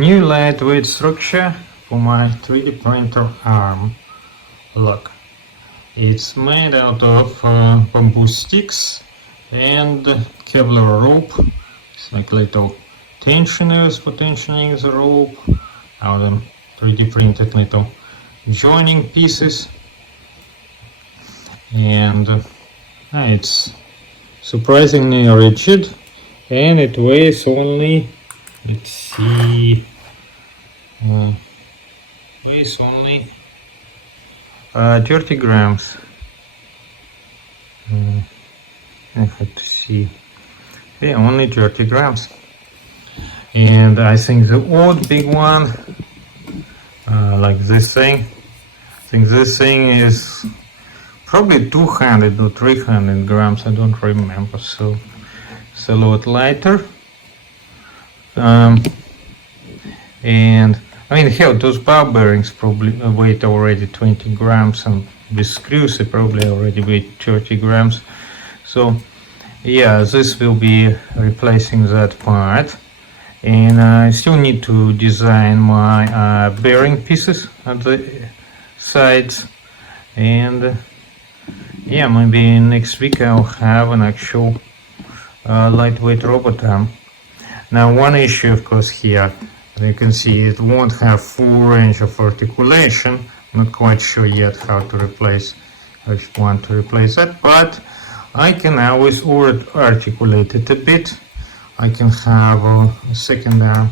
New lightweight structure for my 3D printer arm. Look, it's made out of bamboo sticks and Kevlar rope. It's like little tensioners for tensioning the rope. Now the 3D printed little joining pieces, and it's surprisingly rigid, and it weighs only, let's see, weighs only 30 grams. I have to see. Yeah, only 30 grams. And I think the odd big one, like this thing, I think this thing is probably 200 or 300 grams, I don't remember, so it's a lot lighter. And I mean, hell, those ball bearings probably weight already 20 grams, and with screws they probably already weigh 30 grams. So yeah, this will be replacing that part. And I still need to design my bearing pieces at the sides, and yeah, maybe next week I'll have an actual lightweight robot arm. Now, one issue, of course, here, as you can see, it won't have full range of articulation. I'm not quite sure yet how to replace, I want to replace that, but I can always articulate it a bit. I can have a second arm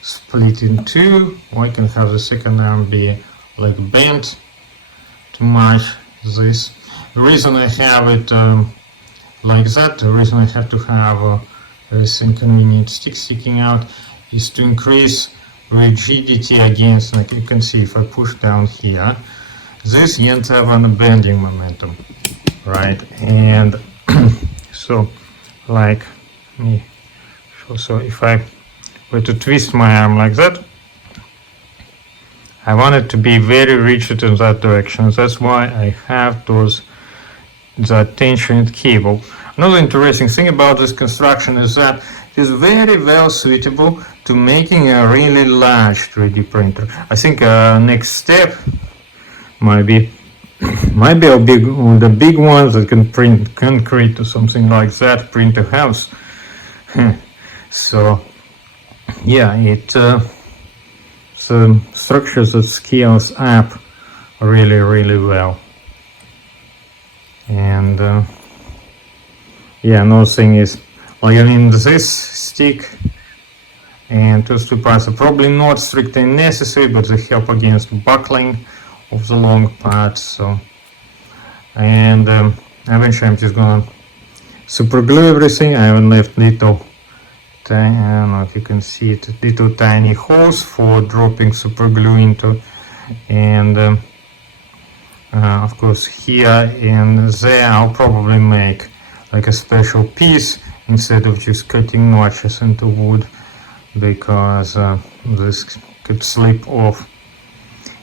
split in two, or I can have the second arm be like bent to match this. The reason I have it like that, the reason I have to have this inconvenient stick sticking out, is to increase rigidity against, like you can see if I push down here, this ends up on a bending momentum, right? And so, like me. So if I were to twist my arm like that, I want it to be very rigid in that direction. That's why I have that tensioned cable. Another interesting thing about this construction is that it is very well suitable to making a really large 3D printer. I think next step might be the big ones that can print concrete or something like that, print a house. So yeah, it the structures that scales up really well. And yeah, another thing is, like, I mean, this stick and those two parts are probably not strictly necessary, but they help against buckling of the long parts. So, and eventually I'm just gonna super glue everything. I haven't left little, I don't know if you can see it, little tiny holes for dropping super glue into, and of course here and there I'll probably make like a special piece instead of just cutting notches into wood, because this could slip off.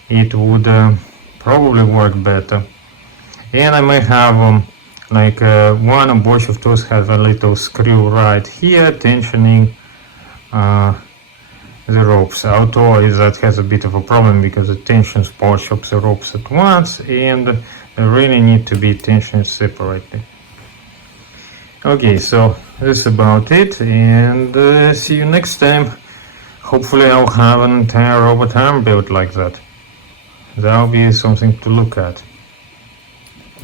It would probably work better. And I may have like one or both of those have a little screw right here tensioning the ropes. Although that has a bit of a problem because it tensions both of the ropes at once, and they really need to be tensioned separately. Okay, so that's about it, and see you next time. Hopefully I'll have an entire robot arm built like that. That'll be something to look at.